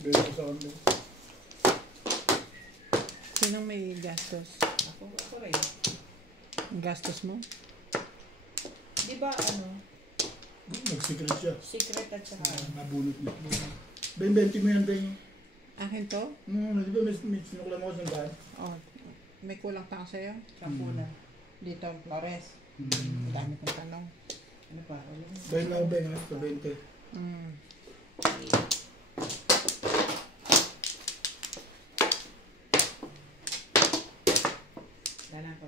Bento sa kanya. Sinong may gastos? Ako rin. Ang gastos mo? Di ba ano? Nag-secret siya. Secret at saka. Nabunot niya. Ben, 20 mo yan, Ben. Akin to? Di ba may sinuklan mo sa bahay? Oh, may kulang pa ako sa'yo. Shampoo na. Dito, Flores. Ang dami kong tanong. Ano pa? Ben lang, Ben, ha? Sa 20. Dala ko.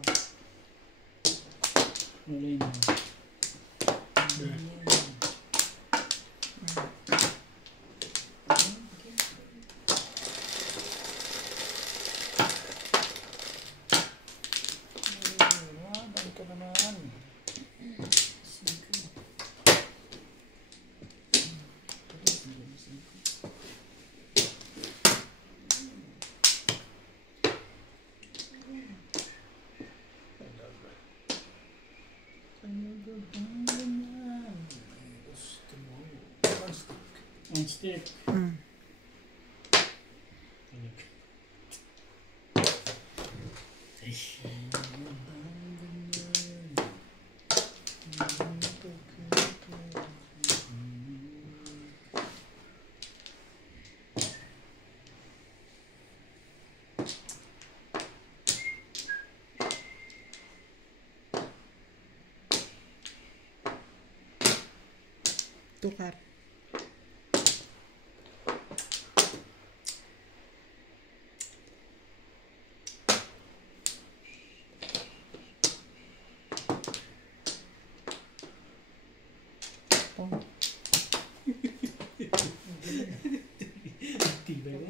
Rolay na. On stick. Tukar.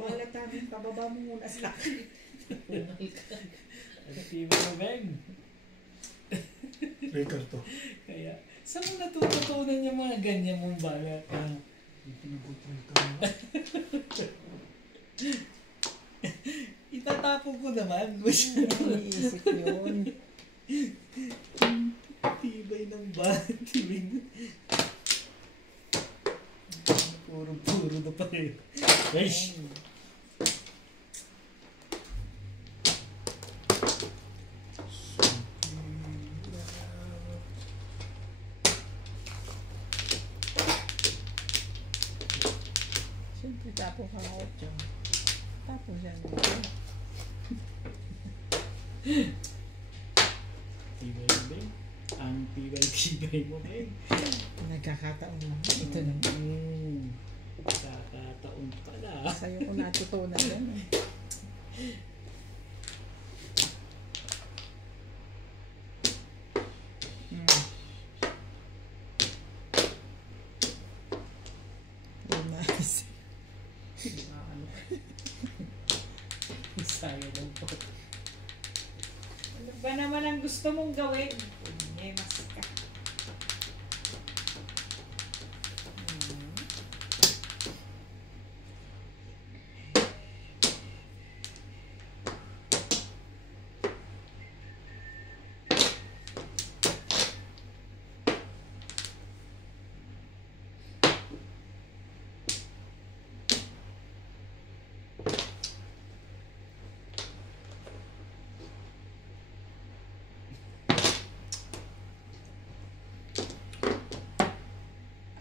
Pagkalat namin, pababa mo muna sa akin. Active mo, Beng. Record to. Kaya, saan mo natututunan yung mga ganyan mong bala? Itatapon ko naman. Iniisip yun. Tibay ng battery. Puro na pa rin. Eish! Siyempre, tapo ka ako dyan. Tapo siya dito. Tibay mo, Beng. Ang tibay mo, Beng. Nagkakataon lang. Ito na. Kakataon pala. Sa'yo ko natutunan yan. Nice. Sayang lang po. Ano ba naman ang gusto mong gawin? Mas ka.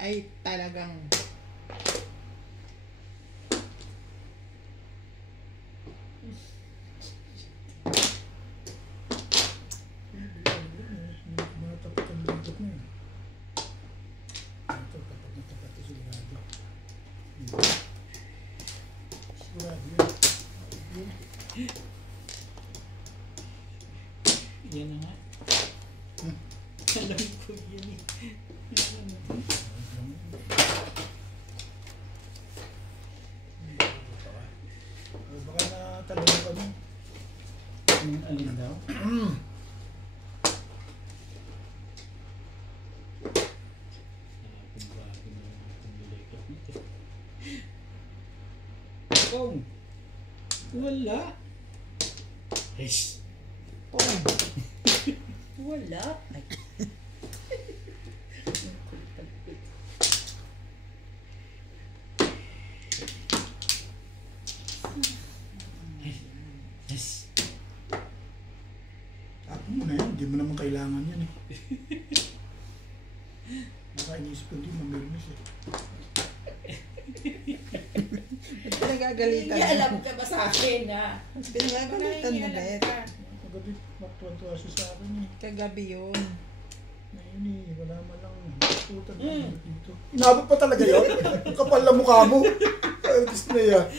Ay talagang Matapat ang bundok niya. Ito, tapat na tapat ito sigurado. Sigurado yun. Yan na nga. Alam ko yan eh. Baka natalong kami. Yung alin daw? Pong! Wala! Yes! pong. Wala. Ay. Hindi mo naman kailangan yan eh. Baka inisip ko hindi mamirmis eh. Ba't pinagagalitan Hindi mo? alam ka ba sa akin ha? Ba't pinagagalitan mo, Bet? Magabi, matuwa siya sa akin eh. Kagabi yun. Ngayon eh, wala man lang putan dito. Inabot pa talaga yun? Kapal na mukha mo. Ay, Disney ah.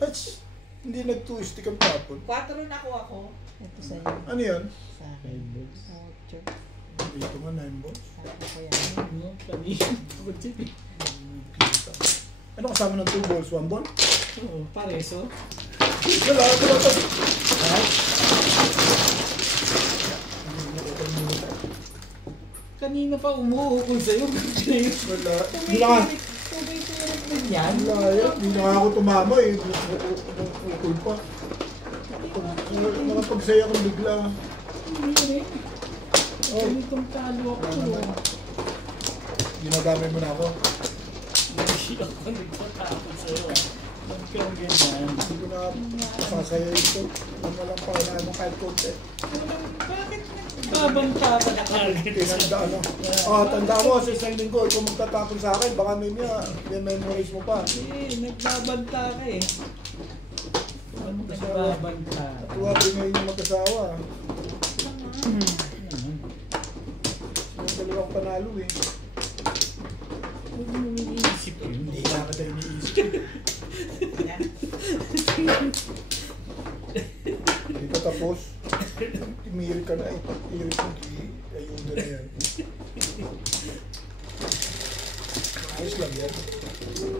Ach, hindi nag-2-stick ang tapon. 4 na ako. Ito sa'yo. Ano yan? Sa akin. 8. Dito nga, 9 balls. Sabi ko yan. Ano? Kanina. Pagod siya eh. Kita. Ano kasama ng 2 balls? 1 ball? Oo, pareso. Wala, wala pa. Ha? Kanina pa umuukol sa'yo. Wala. Hindi na nga. Tumay-turak na yan. Wala yan. Hindi na nga ako tumama eh. Ukul pa. Nakapagsaya akong bigla. Hindi rin. Ganitong talo ako. Ginagamay mo na ako. Hindi ako nagtatapon sa'yo. Huwag kang ganyan. Hindi ko na masasaya ito. Ano lang pa na ano kahit konti. Bakit nagbabanta ka na target? Tinanda ano. Tanda mo sa isang linggo, ikaw magtatapon sa akin. Baka may memories mo pa. Eh, nagbabanta ka eh. Ano nagbabanta? Tuwa din ngayon yung mag-asawa. Yung dalawang panalo eh. Huwag mo iniisip yun. Hindi na tayo iniisip. Hindi pa tapos. Timiri ka na. Timiri ko. Ayun na yan. Ayos lang yan.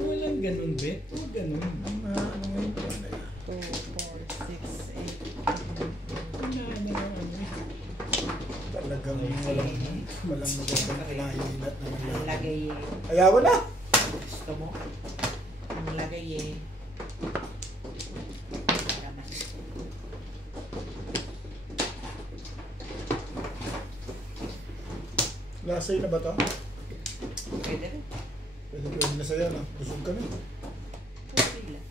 Walang ganun, Bet. Huwag ganun. Ano ngayon pa na yan? 2, 4, 6, 8. Talagang walang magandang lahilat na Ang nangyari. lagay Ayaw na! Gusto mo? Ang lagay Naman. Lasay na ba ito? Pwede rin. Pwede na sa'yo na. Busog ka na. Pwede lang.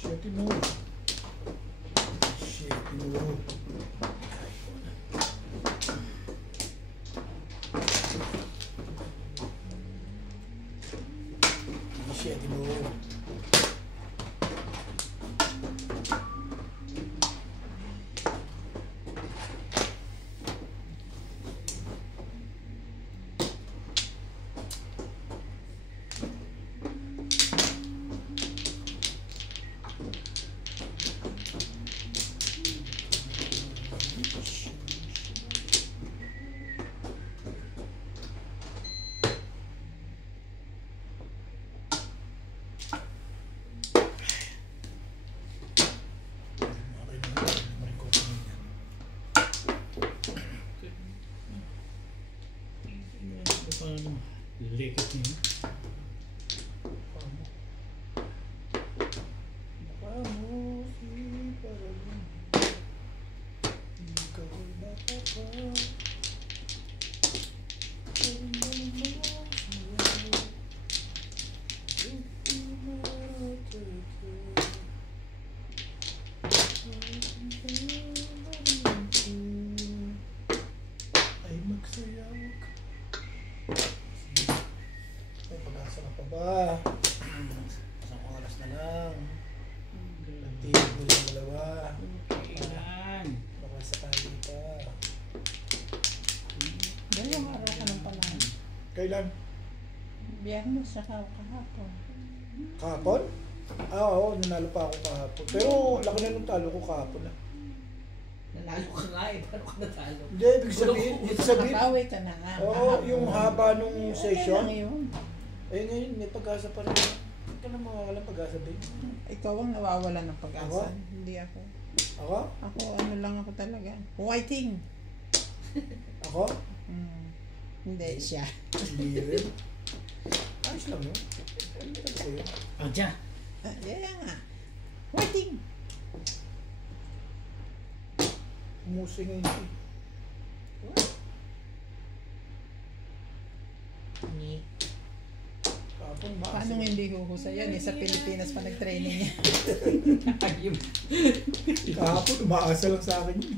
Shit, mo. Shit, mo. Shit, mo. Paano? Likit niyo. Ay magsayaw ka. May pag-asa ka pa ba? Isang oras na lang. Nagtigil mo yung dalawa. Kailan? Baka sakali pa. Dalawang araw ka ng panahon. Kailan? Biyernes sa kahapon. Kahapon? Oo, nanalo pa ako kahapon. Pero laki na nung talo ko kahapon na. Nanalo ka nga eh. Paano ka natalo? Hindi, ibig sabihin. Nakabawi ka na nga. Oo, kahapon. yung haba nung Okay session. lang yun. Eh ngayon, may pag-asa pa rin. Hindi ka na mawawalan pag-asa, babe. Ikaw ang nawawala ng pag-asa. Ako? Hindi ako. Ako? Ako, ano lang ako talaga. Waiting. Ako? Hindi siya. Hindi rin. Ayos lang yun. Ano talaga sa'yo? O, dyan. Yan nga. Waiting. Umusing ngayon siya. Akong Paano hindi huhusay yan? Sa Pilipinas pa nag-training niya. Ayun. Kahapon, umaasa lang sa akin yun.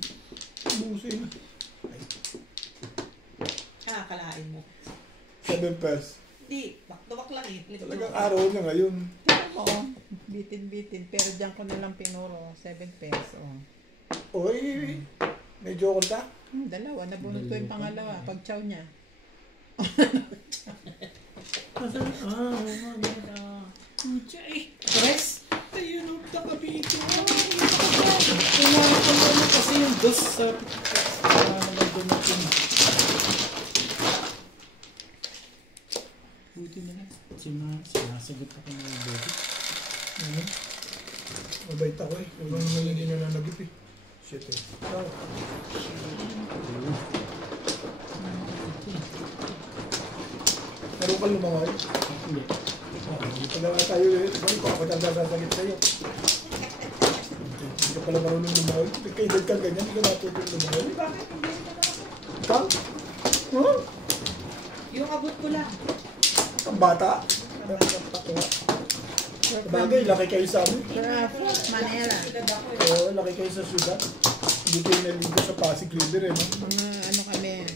Umuusay na. Kalain mo. 7 pesos. Hindi, back lang eh. Talagang araw na ngayon. Oo, bitin-bitin. Pero diyan ko na lang pinuro, 7 pesos. Oy, may joke ka? Dalawa, nabunod ko yung pangalawa. Pag chow niya. Oo nga. Pucha eh. Tres. Ayun ang takabito. Kailangan ko naman kasi yung dos sa naman dumating. Buti na lang. Sinasagot ako ng baby. Ano? Mabait ako eh. Kung ano naman hindi nananagip eh. Shit eh. Oh. Meron ka lumaway? Hindi. Hindi pala nga tayo eh. Sabi ko, ako talaga sasagit sa'yo. Hindi ka pala marunong lumaway. Nagkaedad ka ganyan, hindi ka natutong lumaway. Bakit hindi rin ka nakasal? Ikaw? Huh? Yung abot ko lang. Ang bata? Bagay, laki kayo sa amin. Manila. Edad ako eh. Oo, laki kayo sa syudad. Hindi kayo naligo sa Pasig River eh. No? Mga ano kami.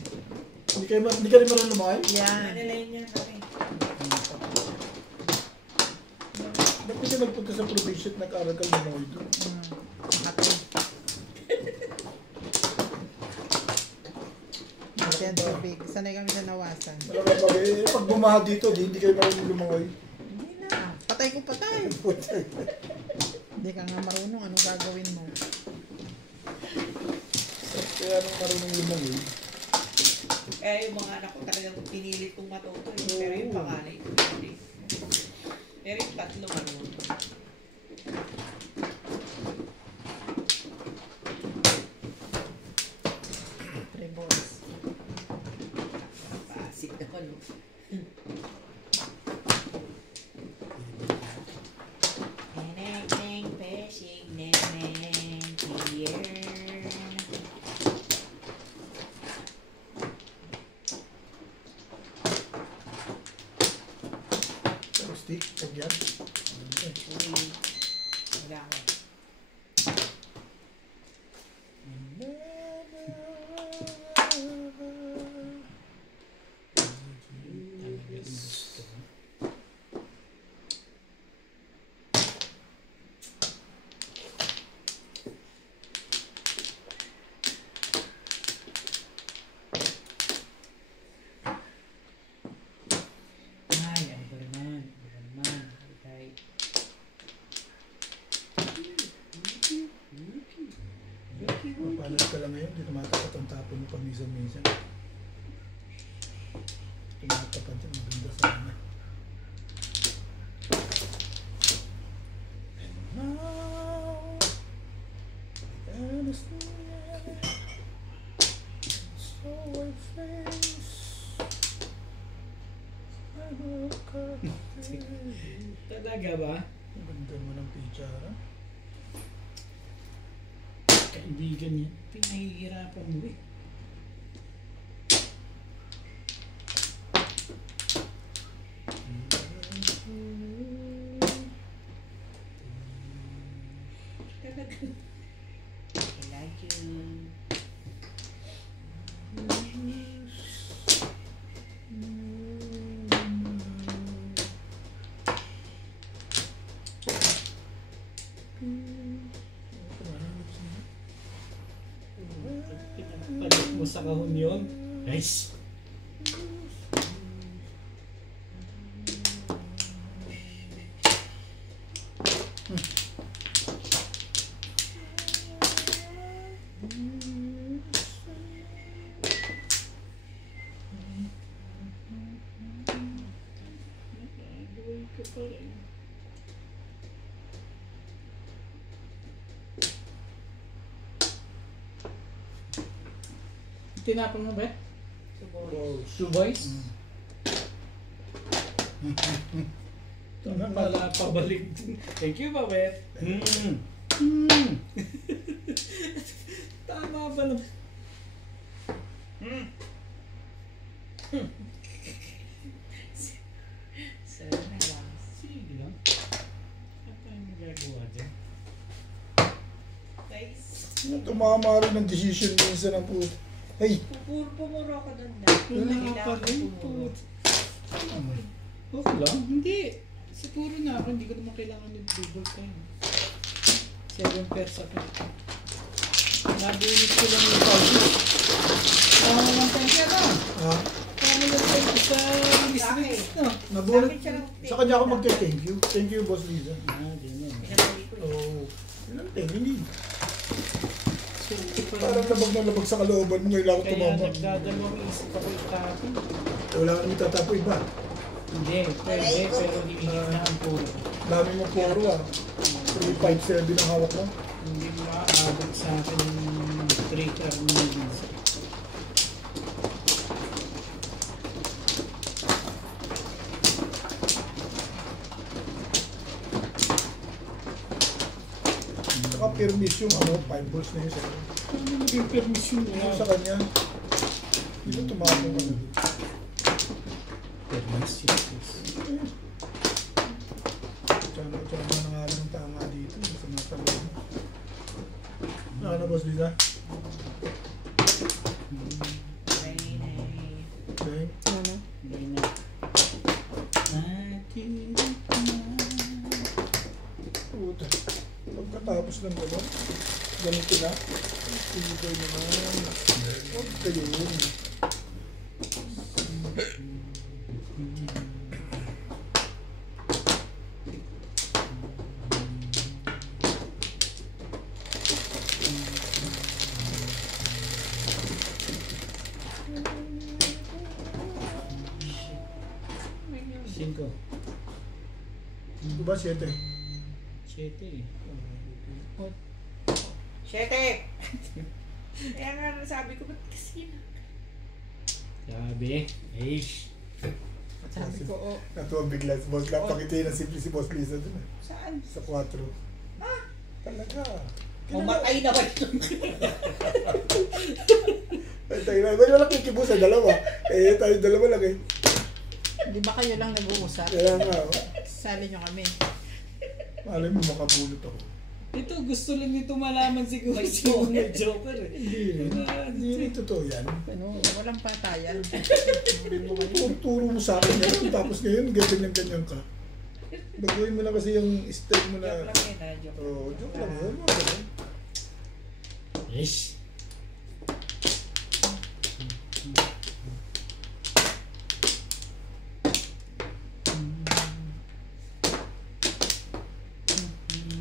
Hindi ka rin marunong lumaway? Yan. Manilayin niya kami. Ba't hindi ka nagpunta sa provision at nag-aral ka lumaway doon? Happy. Yan tubig. Sanay kami sa nawasan. Malaking bagay. Pag bumaha dito, hindi kayo marunong lumaway. Hindi na. Patay ko patay. Hindi ka nga marunong. Anong gagawin mo? Kaya nung marunong lumaway. Eh, yung mga anak ko talagang pinilit kong matuto eh. Pero yung panganay ko hindi. Pero yung tatlo marunong. Three boys. Pasig naman no. Neneng pesing neneng here. Stick, pag yan. Wala ko. Ay, ano ba naman? Okay. Papalas ka lang ngayon, hindi tumatapat ang tapo mo pamisa-misa. Tumatapat yan, maganda sa kanya. Now, so I face, I look up. Talaga ba? Ang ganda mo ng picture, Kaibigan niya. Pinahihirapan mo eh. Talaga. I like you. Palit mo sa kahon yun. Nice. Gawin ka pa rin. Tinapon mo ba? Suboy. Two boys? Tama pala, pabalik. Thank you, Babet. Tama ba naman? Sana. Tumama rin ng decision minsan ng po. Hey! Pumuro ka doon na. Wala pa rin po. Okay lang? Hindi. Siguro na ako, hindi ko naman kailangan yung double time. 7 pairs ako. Nabunit ko lang yung pauses. Tama lang tayo siya na. Ha? Tama lang tayo sa release no? Nabulit. Sa kanya ako magte-thank you. Thank you, Boss Liza. Di na. Pinabali ko. Oo. Yun ang hindi. So, Parang labag na labag sa kalooban mo. Kailangan ko kaya tumama. nagdadalawang isip ako itapin. Wala ka naman tatapoy ba? Hindi, pwede, pero iinit na ang puro. Dami mo puro ah. 357 ang hawak mo. Hindi maaabot sa akin yung 3 carnivals. Saka permis yung 5 balls na yun sa'yo. Ano naging permission Yung niya? sa kanya, hindi mo tumama ka na. Permission. Tsama na nga lang ang tama dito. Sa mga talong. Boss Liza? Okay. Ano? Hindi na. Puta. Pagkatapos ng gano'n, ganito na. Pinigay naman. Huwag kayo yun. Cinco. Ito ba 7? 7 eh. 7! Kaya nga sabi ko, ba't kasi na? Sabi. Aish. Sabi ko, oh. Natuwa bigla si Boss. Napakita na simple si Boss Liza dun eh. Saan? Sa 4. Talaga. Mamatay na ba ito? Ay, tayo na. May walang kikibusa, dalawa. Eh, tayo dalawa lang eh. Di ba kayo lang nag-uusap? Kaya nga. Sali nyo kami. Malay mo makabulot ako. Ito, gusto lang nito malaman siguro May si mga Joker eh. Hindi rin totoo yan. Ano, walang patayan. Turo mo sa akin yan. Tapos ngayon, ganyan ka. Baguhin mo na kasi yung style mo Joke na... lang yun, joke lang. Oo, joke lang yun. Mga ganun. Aish.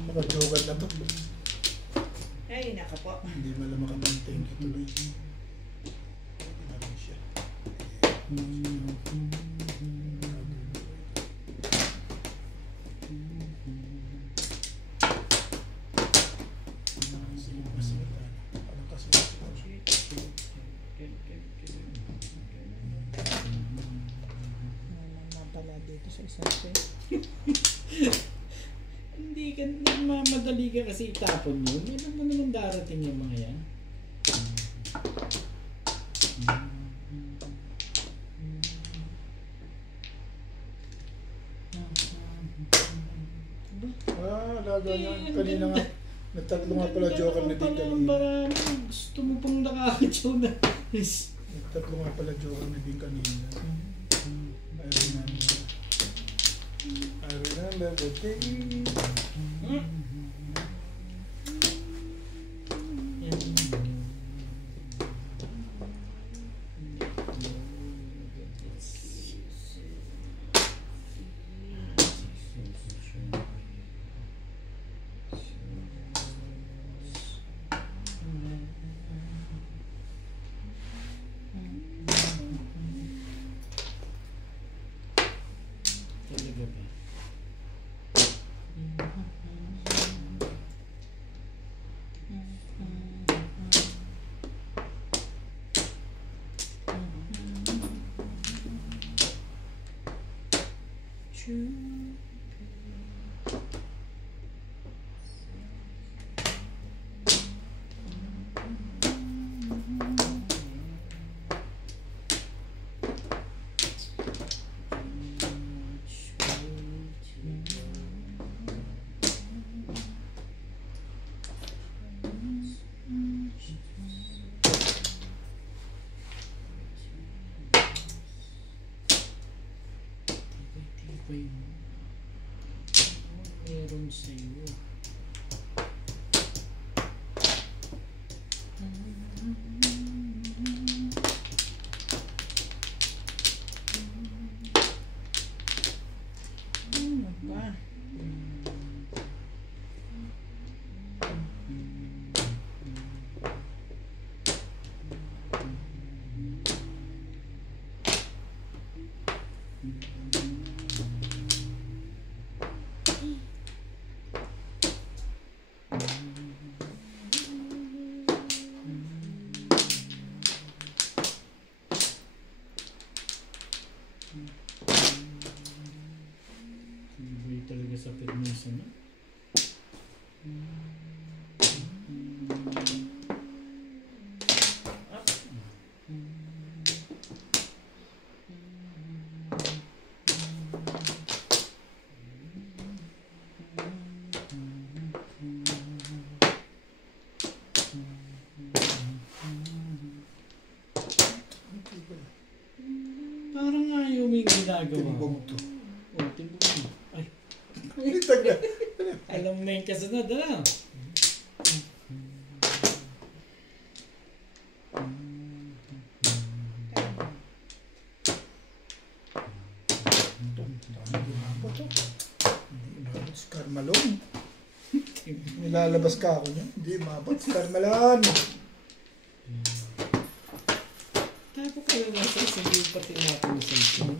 Nakajogan na to. Ay, naka po. Hindi mo lang makapang-thank you tuloy. Natin siya. Pala dito sa isang set. Hindi ka nagmamadali ka kasi itapon yun. Alam mo naman darating yung mga yan. Laga na. Kanina nga. Nagtatlo nga pala joker na din kanina. Gusto mo pang nakakadyaw na. Nagtatlo nga pala joker na din kanina. I remember the day. Talaga ba? Meron sa'yo. Ano ba? Iba talaga sa permiso na. Parang ayaw may ginagawa. Timbong to. Oh, timbong mo. Ay, Ay, taga. alam na yung kasunod, ah. Hindi umabot to. Hindi umabot si Carmalon. Nilalabas ka ako niya. Hindi umabot si Carmalon. Tapo kayo nga sa isang pati natin sa isang.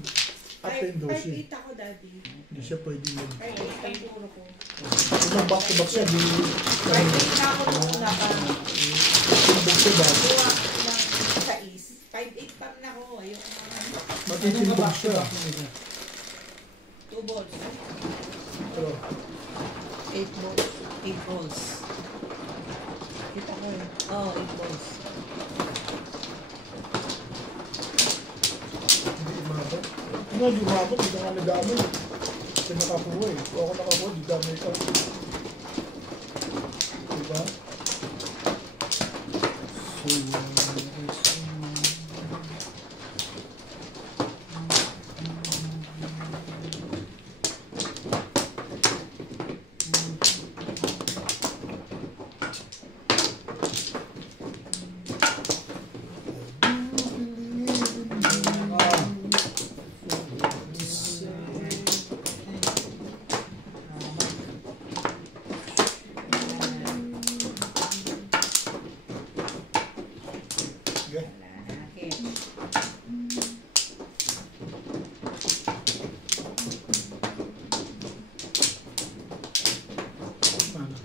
Up and do siya. 5'8" ako, daddy. Hindi siya pwede mag... 5'8" ang puro ko. Kung back to back siya, di... 5'8" na ako nung una pa. Timbong siya ba? Kuha ng sais. 5'8" pa na ako. Ayoko na. Matitimbong siya. 2 balls. Pero, 8 balls. 8 balls. Kita ko eh. Oh, 8 balls. hindi umabot. Ano, hindi umabot. Hindi ka nadamay. Siya nakakuha eh. Kung ako nakakuha, di damay ka. Diba? Sige. Paano?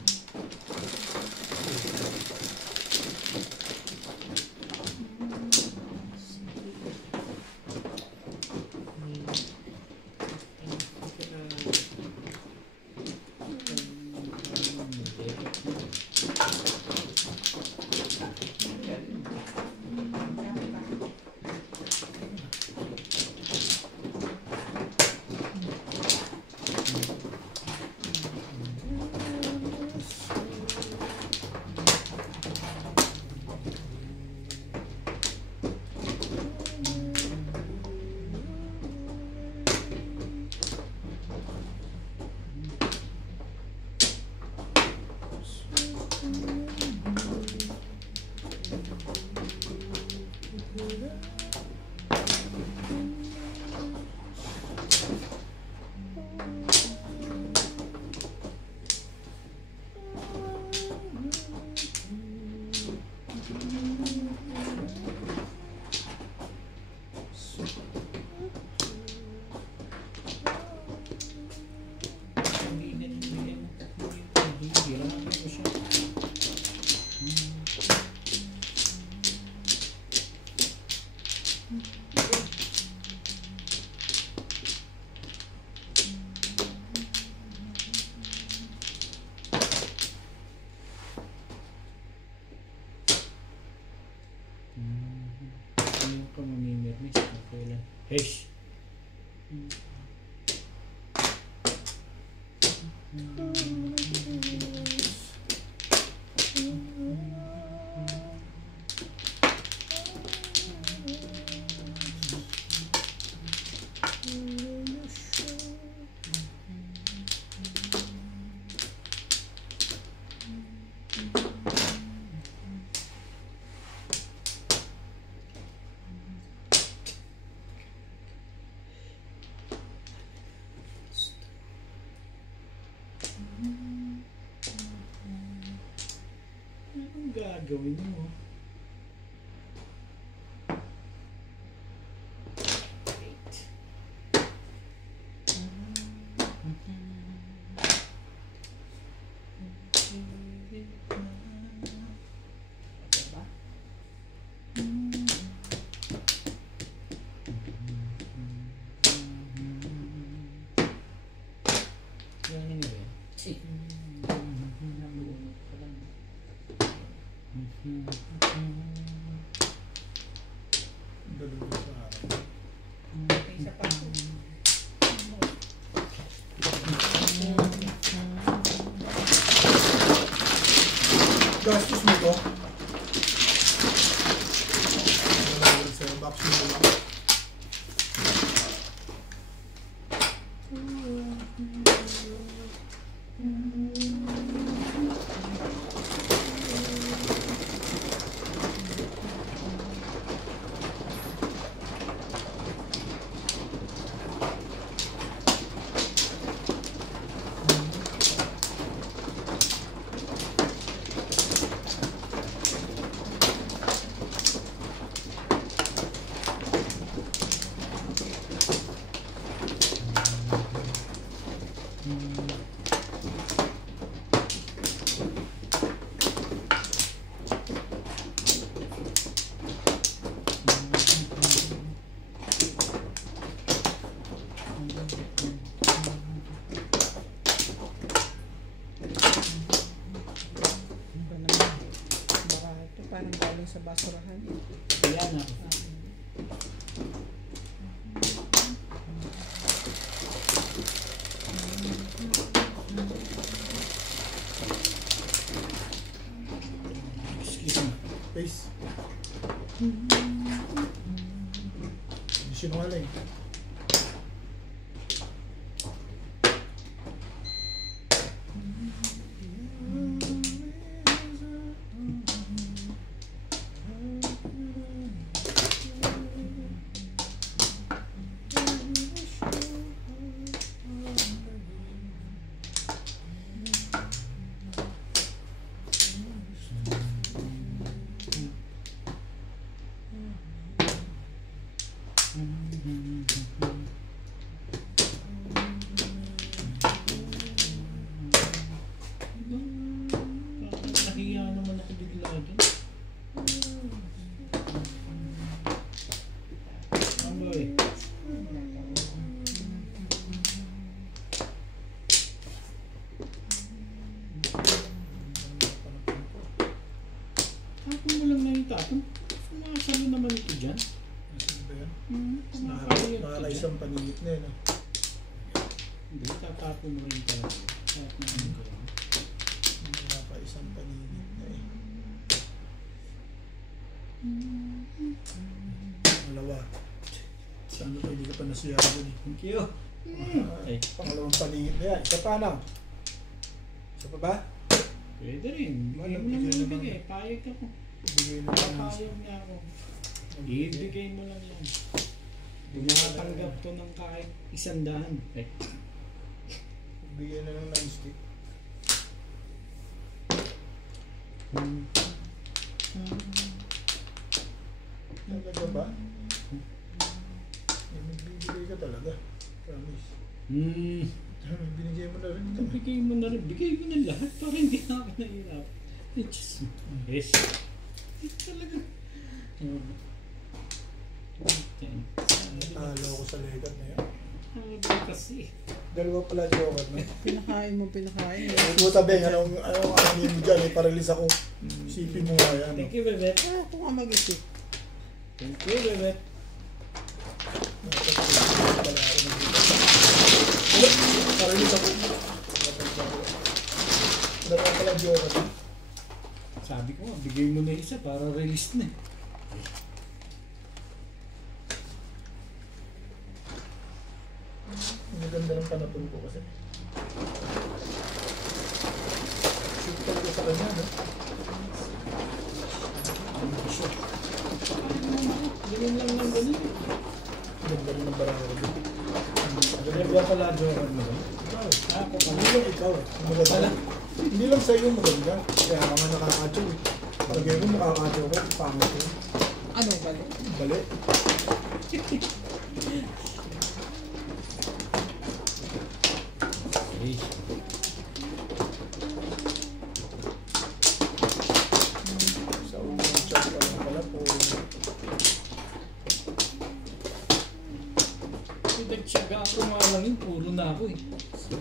Ano ka mamimirmis? Okay lang. Hesh! gagawin mo. Diba? Yan yun eh. Dalawa sa akin. Isa pa. Gastos mo to? Dalawa sa box mo lang. Iba naman. Baka ito parang galing sa basurahan. Yan ako. Excuse me. Face. Hindi sinungaling. Nahiya naman ako bigla dun. Ano eh? Tapon mo lang na yung tapon. Sumasalo naman ito dyan. Ano ba yan? Nakakayot ito dyan. Nakakaisang paningit na yun. Hindi, tatapon mo rin talaga. Kahit na ano ka lang. Nakakaisang paningit na eh. Malawa. Sana pa hindi ka pa nasiyaw dun eh. Thank you. Ay. Pangalawang paningit na yan. Isa pa na. Isa pa ba? Pwede rin. Bigay mo lang yung bigay. Payag ako. Ibigay na lang. Payag na ako. Ibigay mo lang yan. Tumatanggap to ng kahit 100. Eh. Ibigay na lang ng stick. Talaga ba? Eh, magbibigay ka talaga. Promise. Binigay mo na rin ito. Bigay mo na rin. Bigay mo na lahat para hindi na ako nahirap. Just, yes. Talaga. Natalo ako sa legat na yan. Kasi. Dalawa pala joker na. Pinakain mo, pinakain. Buta Beng, anong mo dyan? Iparelease ako. Isipin mo nga yan. Thank you, Bebet. Ah, ako nga mag-isip. Thank you, Bebet. Parelease ako. Dalawa pala joker na. Sabi ko, bigay mo na isa para release na. Ang ganda ng panapon ko kasi. Shoot talaga sa kanya, no? Ganyan lang ng ganun. Ganda rin ng barako ko. Ganyan ba pala, Joker mo ba? Ako Hindi lang ikaw. Maganda lang. Hindi lang sa'yo maganda. Kaya mga nakakatyo eh. Lagay ko makakadyo ko, pangit ko. Ano bali? Bali. Ay, Sa unang chat pa lang pala po. nagtsaga ako nga lang yun, puro na ako eh. Gusto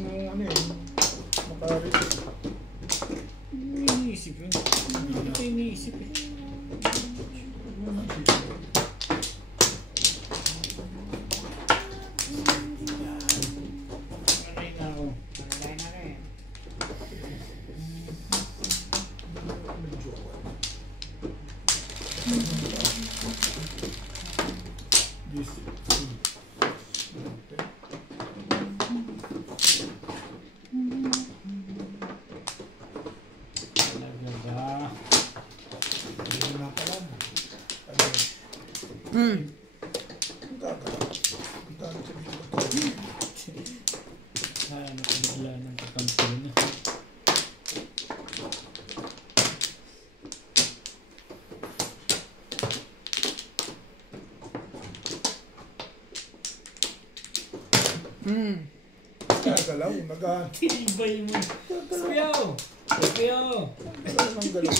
mo ano eh, makarit. Iniisip yun. Hindi ko iniisip eh. Aray na ako. Malay na rin. This Talaga ba? hindi na pala. Ano? Hmm. Ang gagawin. Ang gagawin sa video. Ano ka bigla ng kakampi na. Hmm. Gagalaw, nag-galaw Tibay mo. Sabiyaw! Sabiyaw! ng galaw.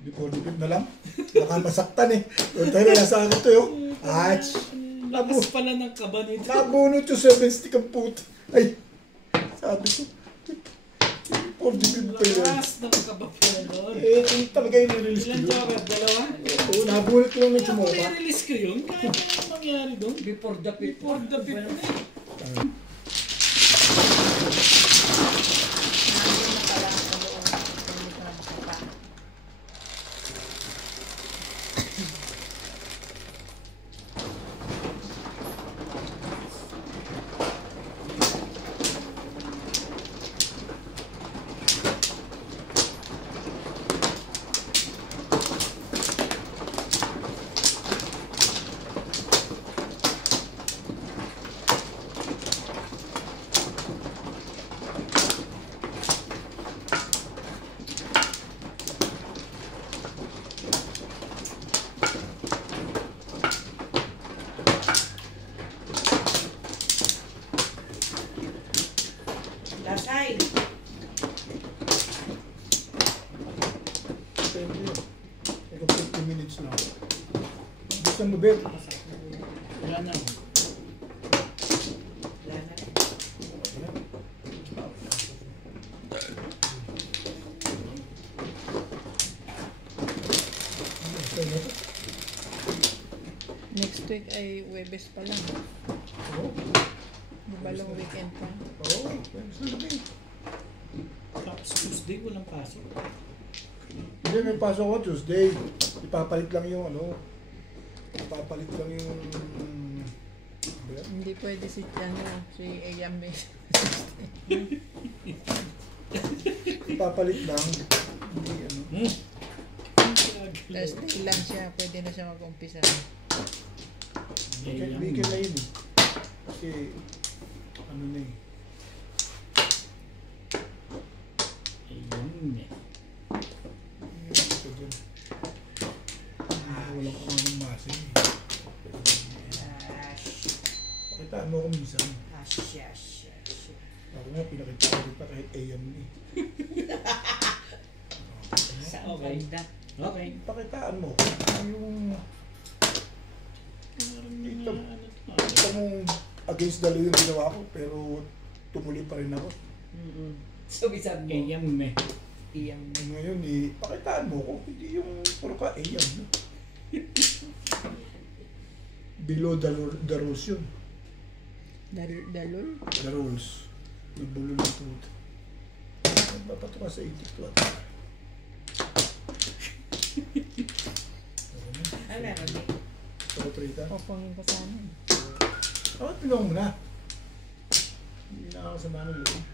Before the na lang. Baka masaktan eh. Doon tayo na sa akin to yun. Ach! Lakas pala ng kaba nito. Nabunot yung 7 stick ang puta. Ay! Sabi ko. Before the pa yun. Lakas ng kaba pala doon. Eh, kung talaga yung nirelease ko Ilan yun. joker? Dalawa? Oo, nabunot ko lang ng Kung chumoka. nirelease ko yun, kahit anong mangyari doon. Before the pit. Before the pit na eh. Nandun na pala sa loob. Hindi ko na makapa. Lasay. Depende yun. Ikaw 50 minutes na. Gusto mo, Bet? Wala na. Wala na rin. Next week ay Webes pa lang. Oo. Di ba long weekend pa? Oo. Gusto mo, Bet? Tapos Tuesday walang pasok. Hindi, may pasok ko Tuesday. Ipapalit lang yung ano. Ipapalit lang yung... Hindi pwede si si Ayame. Ipapalit lang. Hindi ano. Thursday lang siya, pwede na siya mag-umpisa. Weekend na yun eh. Kasi ano na eh. Ayun eh. Ito dyan. Walang kung anong masin eh. Pakitaan mo ako minsan. Ako nga pinakita ko rin pa kahit AM eh. Saan Okay. banda? Okay. Pakitaan mo. Yung Ito. ito mong against the law yung ginawa ko pero tumuli pa rin ako. Sabi-sabi mo. Kayam eh. Iyang. Ngayon eh, pakitaan mo ko. Hindi yung puro ka AM. No? Below the rules yun. Dalol? The rules. Nagbulo ng truth. Nagpapato ka sa 82 at Ano meron din? Sokotrita. Popongin ko sana. Oh, pinong mo na. Hindi na ako sa manong loob.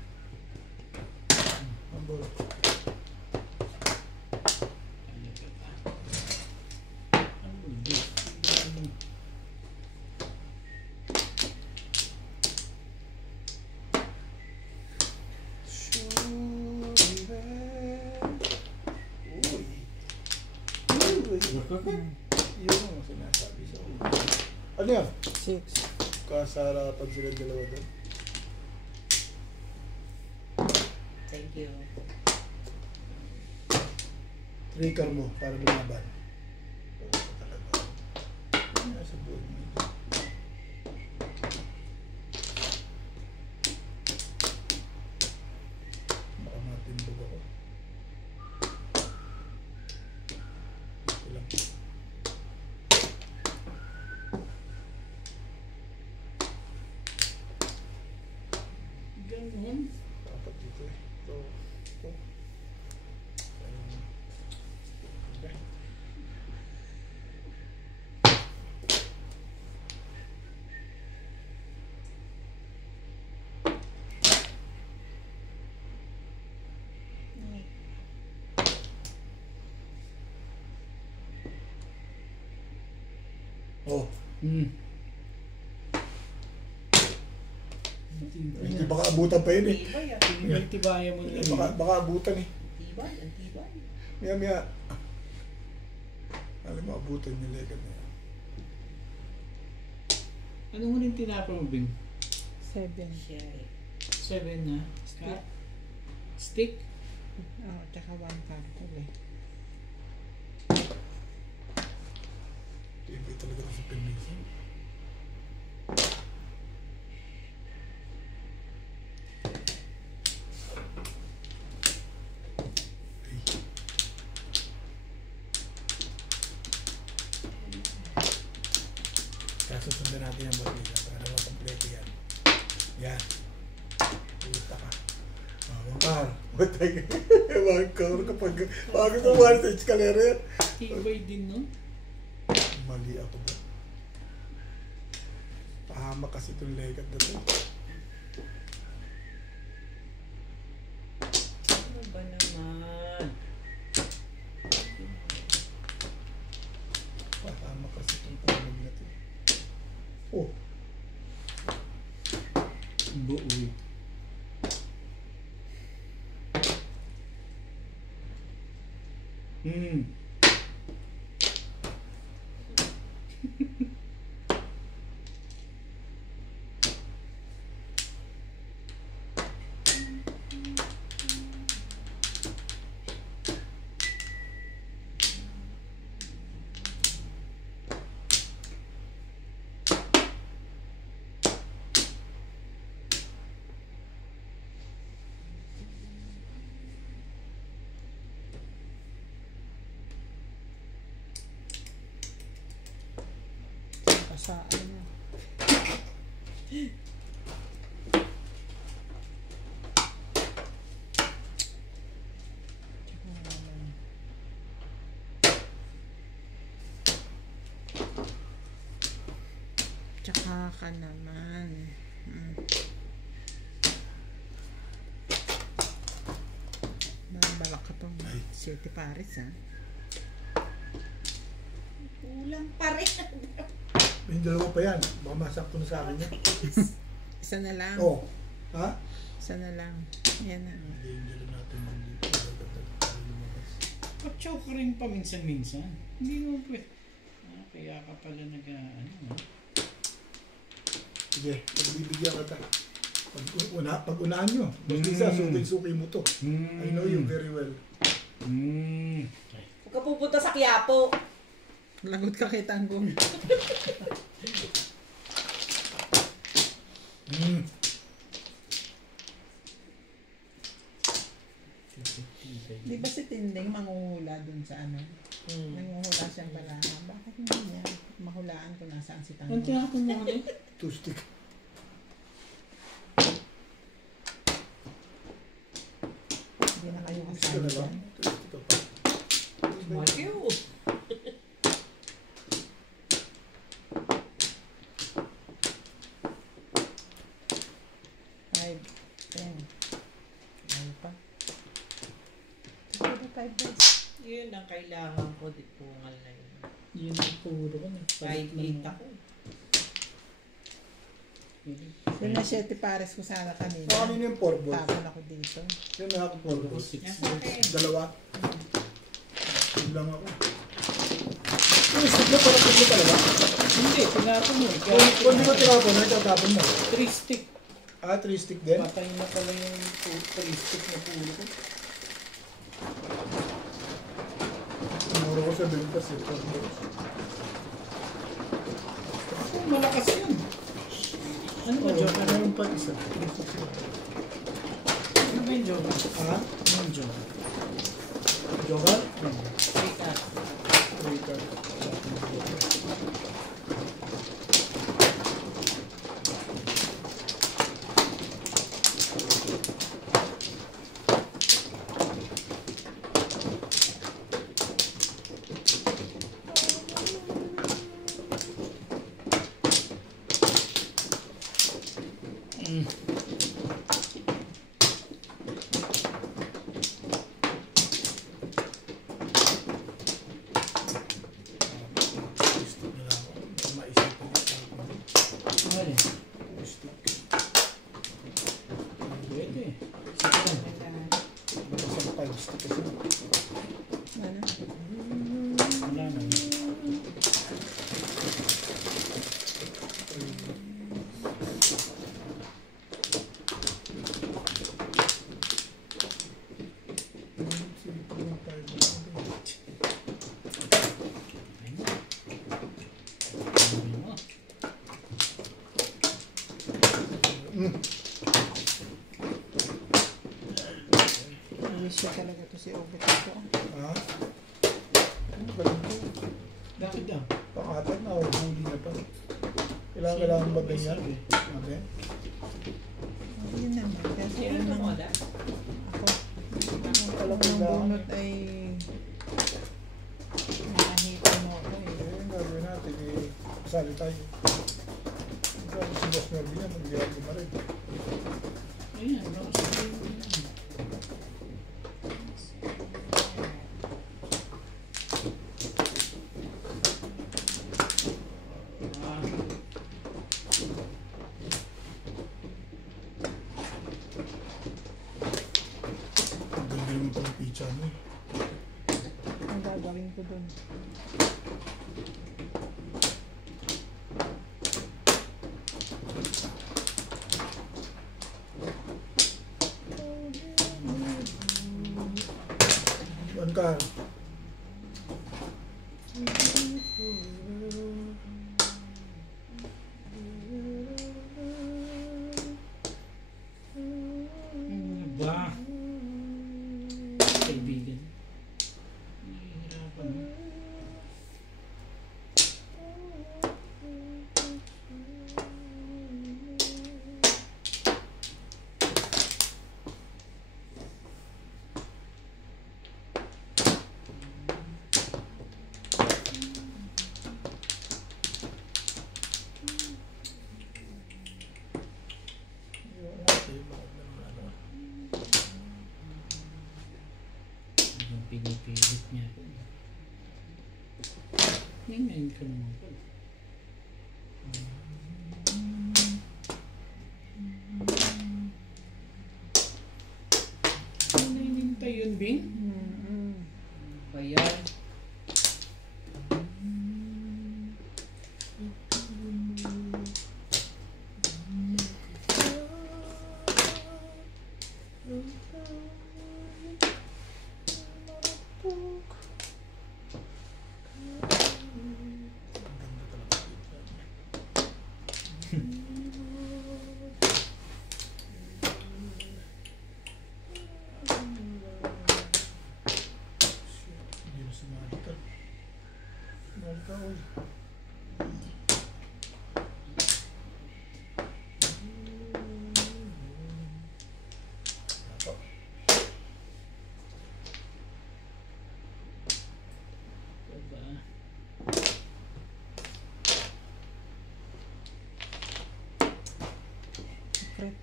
Ambol. Yun ang sinasabi sa ulo. Ano yan? 6. Kasarapan sila dalawa doon. Thank you. Trigger mo para lumaban. Nasa buhay mo ito. Baka matimbog ako. Ito lang. Ganun. Dapat dito eh. Ito. Ito. Ayun. Okay. Oh, hindi baka abutan pa yun eh. Tibay ah. Yung tibayan mo na Baka abutan eh. Tibay, ang tibay. Maya. Alam mo, abutan yung legat na yan. Ano mo rin tinapa mo, Bing? 7. Siya eh. 7 na? Stick. Stick? Oo, tsaka 1 carton eh. Tibay talaga sa pinisa. Susundan natin yung batida para naman kompleto yan. Yan. Puta ka. Wangkar. Wangkar kapag bago kumari sa eskalera yan. Tibay din, no? Mali ako ba? Pahamak kasi itong legat na ito. Ano ba naman? Pahamak kasi itong pahamag na ito. Oh. Buoy. Sa ano. Tsaka ka naman. Balak ka pang City Paris ha. Kulang pa rin. May dalawa pa yan. Baka masakto na sa akin yan. Isa na lang. Oh. Ha? Isa na lang. Yan na. Danger natin mag-dito. Pa-choke rin pa minsan-minsan. Hindi mo pwede. Kaya ka pala ano. Sige, pagbibigyan ka ta. Pag-unahan nyo. Mas isa, suki mo to. I know you very well. Huwag ka pupunta sa Quiapo. Lagot ka kay Tanggong. Di ba si Tinding manguhula dun sa ano? Nanguhula siyang balahan. Bakit hindi niya mahulaan kung nasaan si Ang Tanggong? tinapon mo ano? Two stick. Hindi na kayo Gusto ka kasama na lang. dyan. Two stick ka pa. Matthew. fried rice. Yun ang kailangan ko, di pungal na yun. Yun ang puro ko. Kahit kita ko. Yung na 7 pares ko sana kanina. So, kanino yung pork balls? Tapon ako dito. Yung nakaka pork balls. Okay. Dalawa. Yun lang ako. Yung stick na parang stick talaga. Hindi, tinapon mo. Kung di mo tinapon, nagtatapon mo. 3 stick. 3 stick din? Patay na pala yung 3 stick na puro ko. Mura ko sa Bentas eh. Pork balls. Malakas yun. Ano ba, Oo, Joker? meron pa isa. Ano ba yung Joker? Ha? Ano yung Joker? Joker? Kita. Waiter. Stick na lang ako. Maisipin ko. Ano yun? Stick. Pwede. Sige lang. Batas ang 5 stick kasi. Ano? Wala na. Sabi mo. Wish ko talaga to si Obet ito. Ha? Ano galing ko? Bakit daw? Pang-apat na o huli na pa. Kailangan ba ganyan? Okay. Yun naman. Kasi Sino unang tumoda? ako. Pala Unang kailangan. bunot ay nakahipan mo ako eh. Eh, gagawin natin eh. Kasali tayo. Ikaw si Boss Melvin yan. Mag-iwag mo rin. Ayan, baka sabihin mo yan. Ah, Ang galing mo pala pizza mo. Ang gagawin ko dun. Juan Carl. ano ba? Kaibigan. Nahihirapan mo. Yung pinipilit niya. Ngayon ka naman pala. Ano na hinintay yun, Bing? Bayan. Hindi na sumalita. Sumalita ko. Diba? Secret.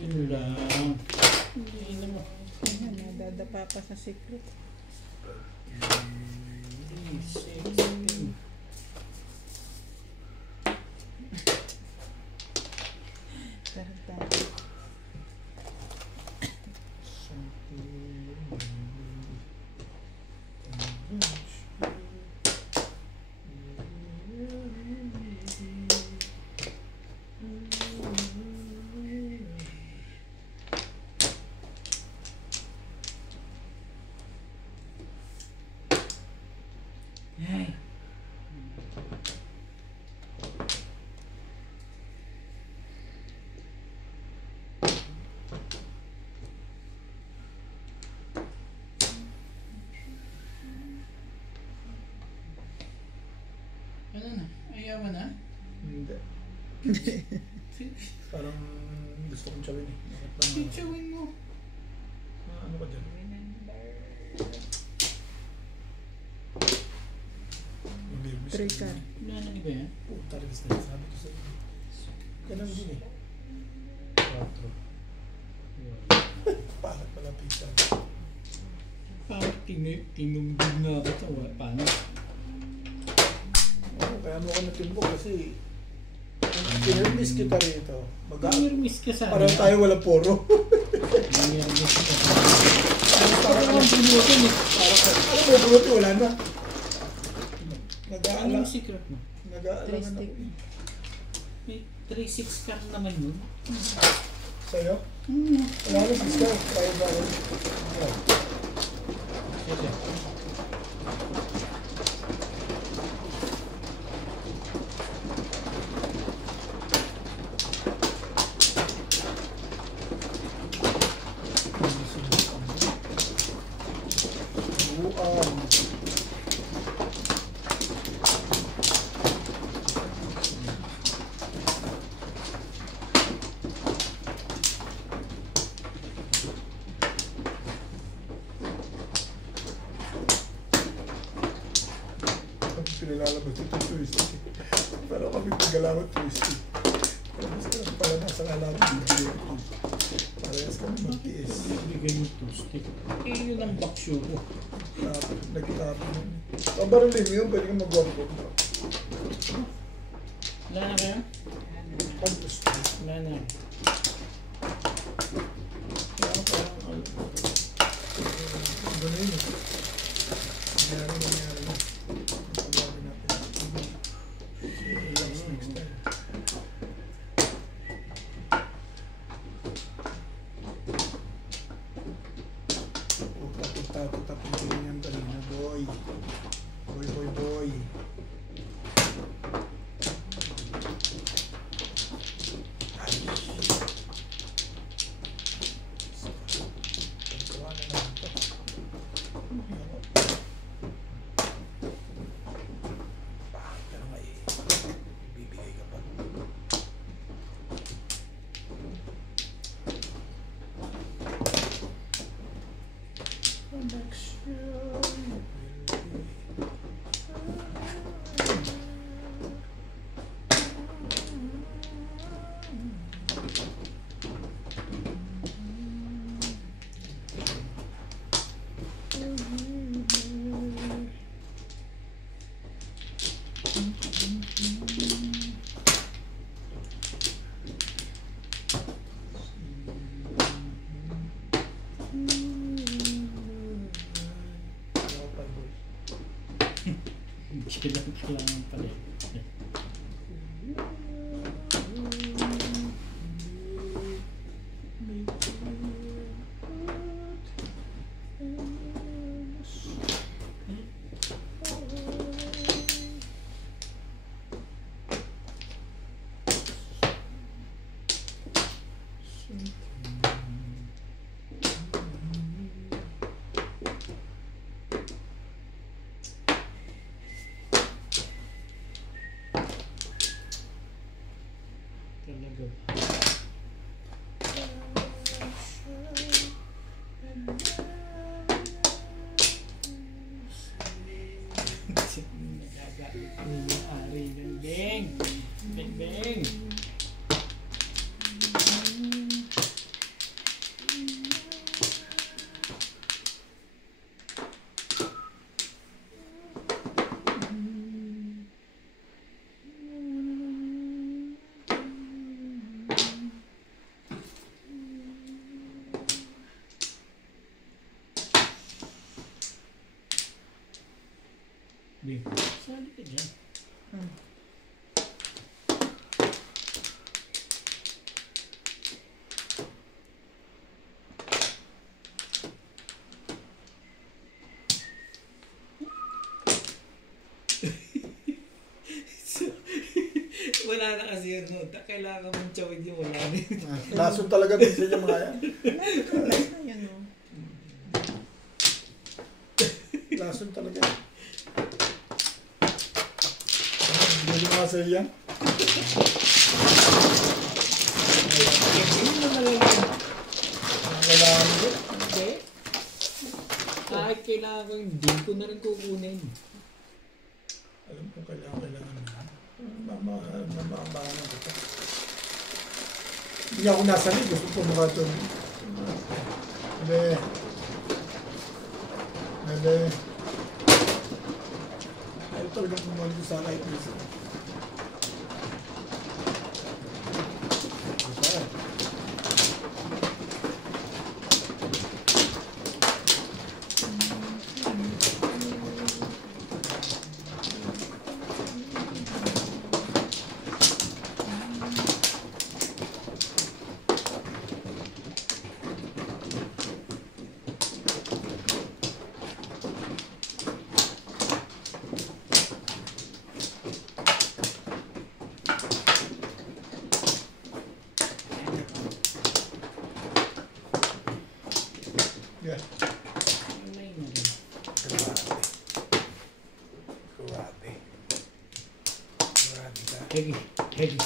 Yun lang. Hindi naman. Ayan, nadadapa pa sa secret. Tarantado. Ay. Ano na? Ayaw mo na? Hindi. Parang gusto kong tsawin eh. Bakit ba? Chichawin mo. Ano ka dyan? Mag-release Three ka. card. Wala na iba yan? Puta, release na. Sabi ko sa'yo. Ganun din eh. 4. Bakit pala pizza? Parang tinumbig na ako sa paano? Oo, kaya mo ako natimbog kasi pinirmiss kita rito. Nangirmis ka sa Parang tayo wala poro. Nangirmis ka sa parang ang bulutin eh. Alam mo, buti wala na. Ano Nag-aalang. yung secret mo? Nag-aalangan ako. May 3-6 card naman yun. Sa'yo? Wala na discount. Kaya ba ako? Sige. Pinilalabas ito twisty. Pero kami nagalaman twisty. Pero mas ka lang pala nasa alaman dito. Parehas kami magtiis. Bigay yung toasty. Eh, yun ang baksyo ko. Nagtapon. Pabarilin mo yun, pwede kang mag-work. Wala na kayo? Pag gusto. Wala na. Kaya parang gano'n yun. Nangyari na. Pagawin natin. Relax next time. Tapos din yan kanina, boy. Boy. Ay. Pagkawa na lang ito. Pero may ibibigay ka pa. Kailangan pala. Talaga ba? Nagagalit ko yung ari ng beng. Beng. Sali ka dyan. Wala na kasi yun, no? Kailangan mong chawid yung wala na yun. Lason talaga din sa inyo mga yan. Nice na yun, oh. Lason talaga. Hindi mga sa yan. Hindi na nalaman. Ang kailangan mo. Hindi. Kahit kailangan ko, hindi ko na rin kukunin. Alam ko kailangan na. Mamahangan kita. Hindi ako nasanay. Gusto ko mukha ito. Hindi. Ayaw talagang kumuha ko sa kahit isa. Yeah. May na rin. Kurate ka. Heavy.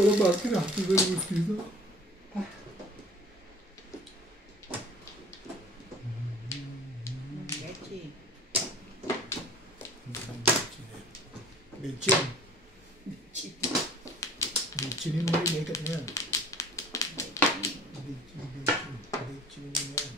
Wala ba? Kinakita ko dito. Getchy. Bitchin. Bitchin yung mga makeup niya. Bitchin yung yan.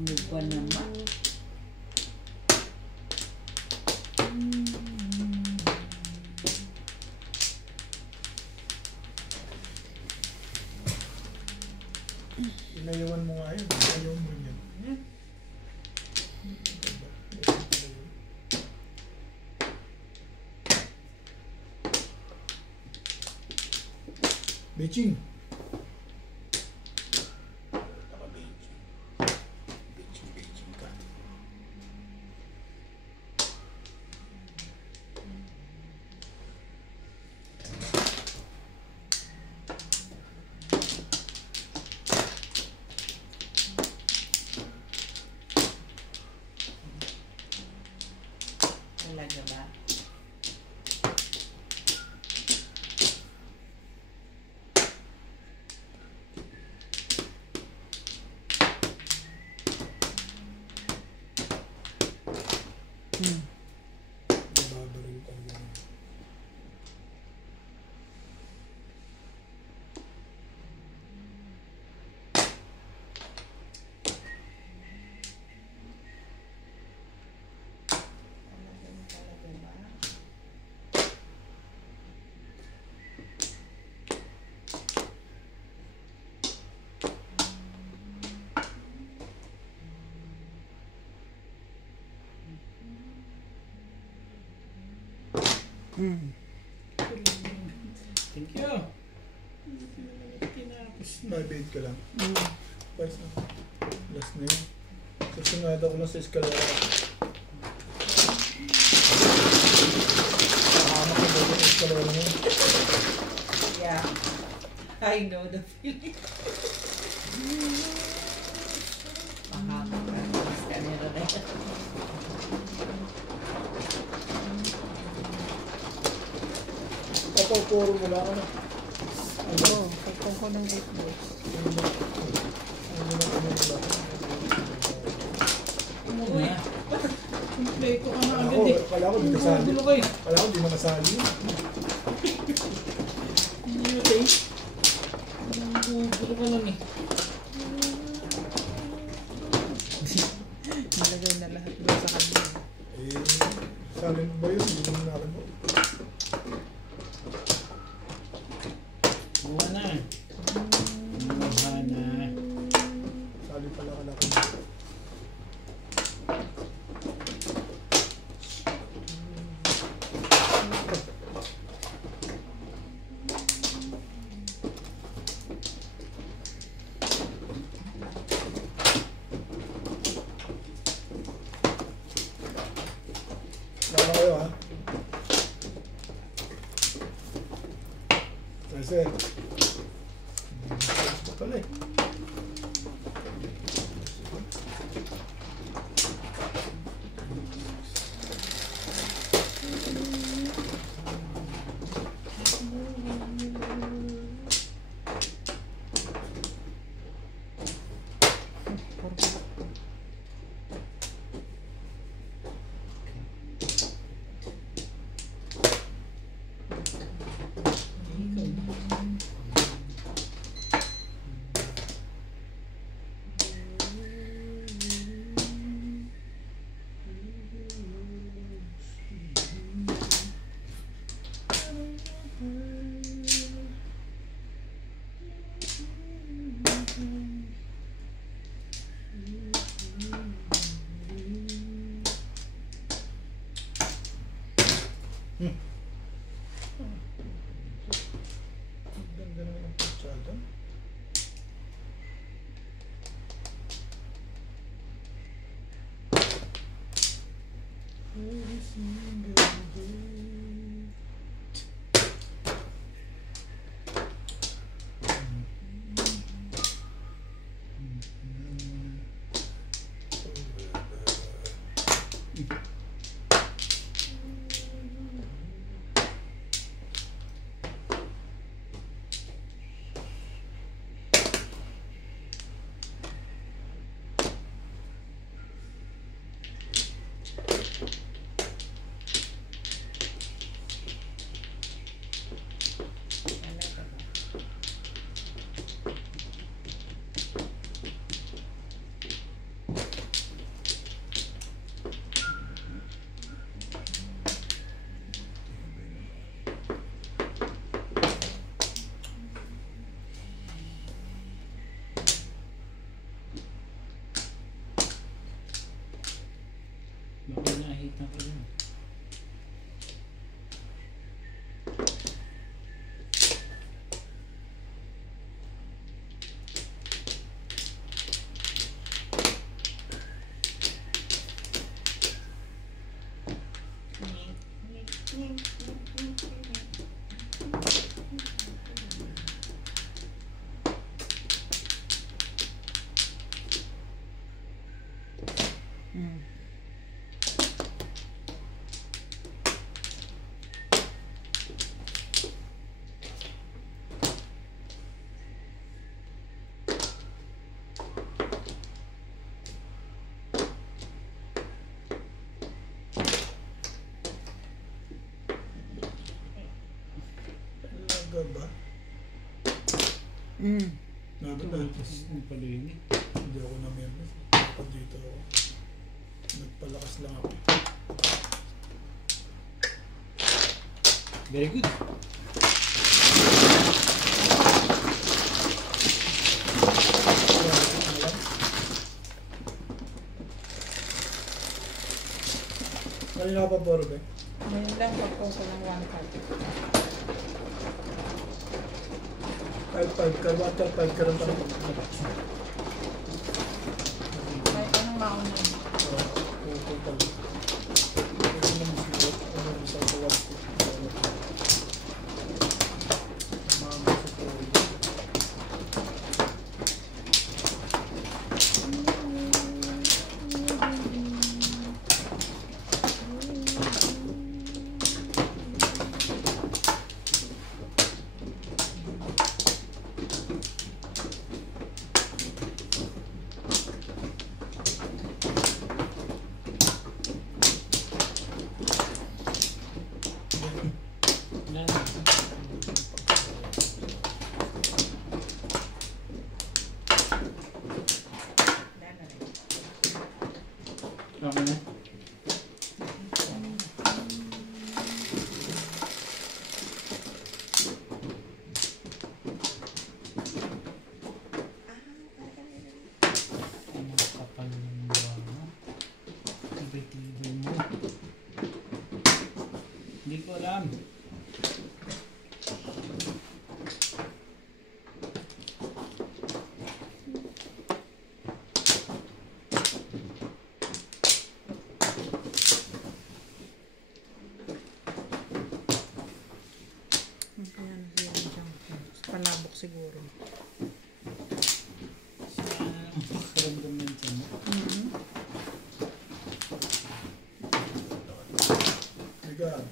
Lupa naman. Inayawan mo nga yun. Inayawan mo yan. Beijing. Beijing ka. Talaga ba? Babaril talaga. Talaga ba? Thank you. Tinapos na. May ka lang. Twice na. Last na yun. Susunod ako lang sa eskalera. Nakama ko ba yung eskalera mo? Yeah. I know the feeling. Mahapon ka nila na yan. Papapuro mo lang ano. Oo, pagpong ko ng 8 balls. Uy, kompleto ka na agad Ako, eh. kala ko di kasali. Gulo kayo. Kala ko di nakasali. Hindi nyo tayo. Gulo ka lang eh. Nalagay na lahat doon sa kanya. Eh, sali mo ba yun? Hindi naman natin mo. Buha na. Buha na. Sali pala ka natin. Lama kayo ha. Kasi, ito pala eh. Ganda naman ang putsada. Every single day. Baka nakita ko yun. Talaga ba? Nabi na. Tapos ang pala yun eh. Hindi ako na-members. Kapag dito ako. Nagpalakas lang ako. Very good. Kanina ka pa puro ba? Ngayon lang pagpong ko ng 1 card. 5-5 ka. Water 5 ka rin pa. Kahit anong mauna. Kaya na siya dyan. Palabok siguro. Sana makaramdam ng tiyan mo. Tiga.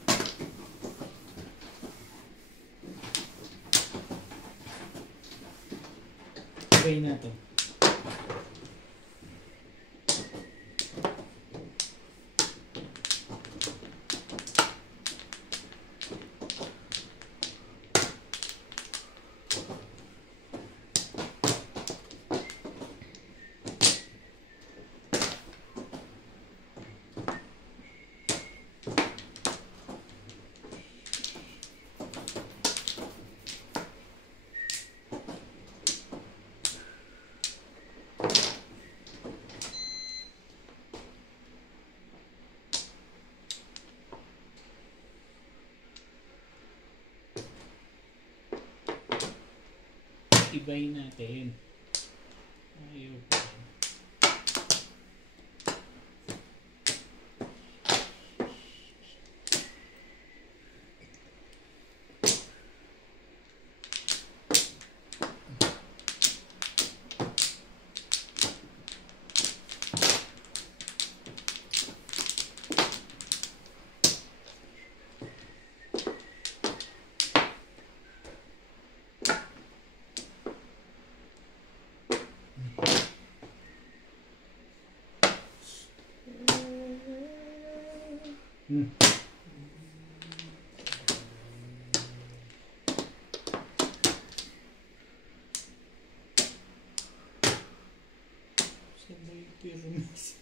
Try na to. Ibayin natin. Ayaw pa. Sabay pirmis.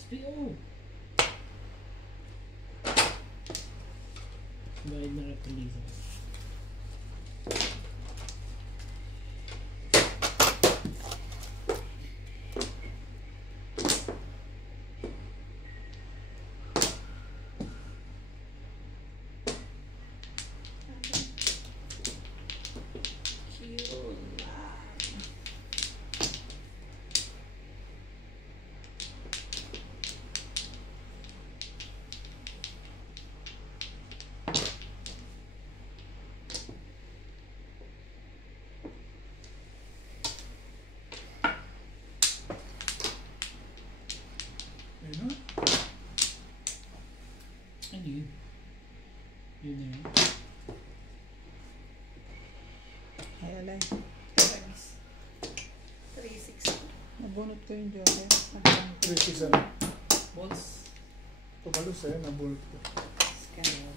SPO. Bayad na repulisa. Ayun na. Ano yun? Yun na yun. Ay, alay. 360. Nabunot ko yung joker. 3-6 ano. Balls. Tumalos nabulot ko. Scanner.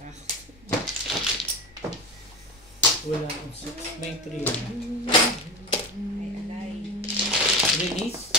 Wala akong 6. May 3 yan. Ay, alay. Release.